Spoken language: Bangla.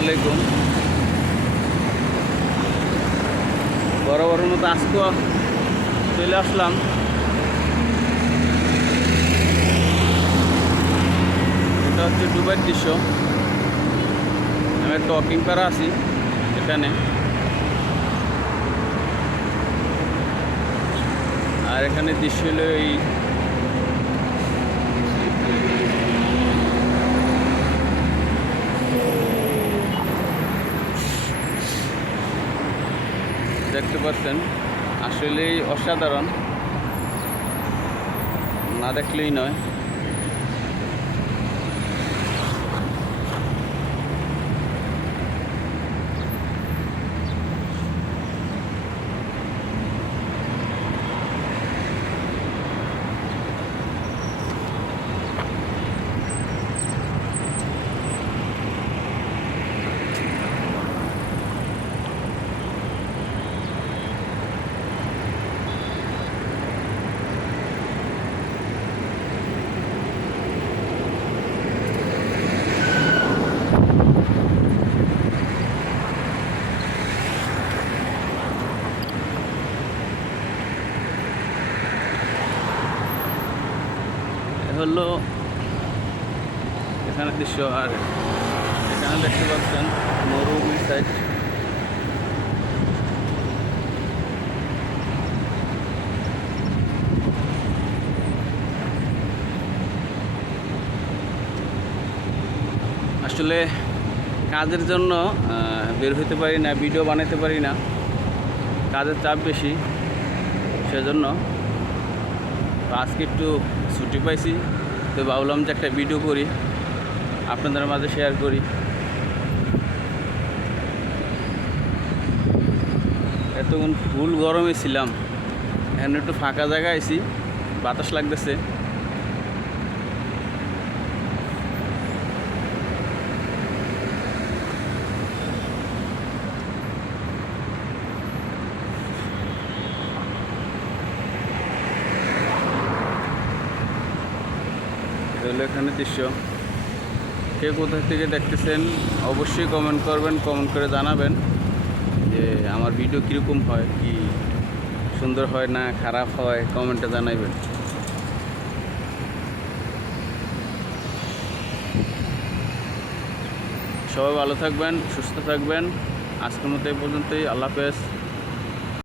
আলাইকুম। বড় মতো আজকেও চলে আসলাম। এটা হচ্ছে দুবাইয়ের দৃশ্য। আমি একটা ওয়াকিং পাড়া আছি এখানে। আর এখানে দৃশ্য হলো এই দেখতে পাচ্ছেন আসলেই অসাধারণ। না দেখলেই নয়। হলো এখানে দৃশ্য আর এখানে দেখতে পাচ্ছেন মরুভূমি সাইড আসলে কাজের জন্য বের হতে পারি না ভিডিও বানাতে পারি না। কাজের চাপ বেশি, সেজন্য তো আজকে একটু ছুটি পাইছি, তো ভাবলাম যে একটা ভিডিও করি, আপনাদের মাঝে শেয়ার করি। এতক্ষণ ফুল গরমে ছিলাম, এখন একটু ফাঁকা জায়গায় আছি বাতাস লাগতেছে। হলো এখানে দৃশ্য। কে কোথা থেকে দেখতেছেন অবশ্যই কমেন্ট করবেন কমেন্ট করে জানাবেন যে আমার ভিডিও কীরকম হয়, কি সুন্দর হয় না খারাপ হয় কমেন্টে জানাইবেন। সবাই ভালো থাকবেন, সুস্থ থাকবেন। আজকের মতো এই পর্যন্তই, আল্লাহ হাফেজ।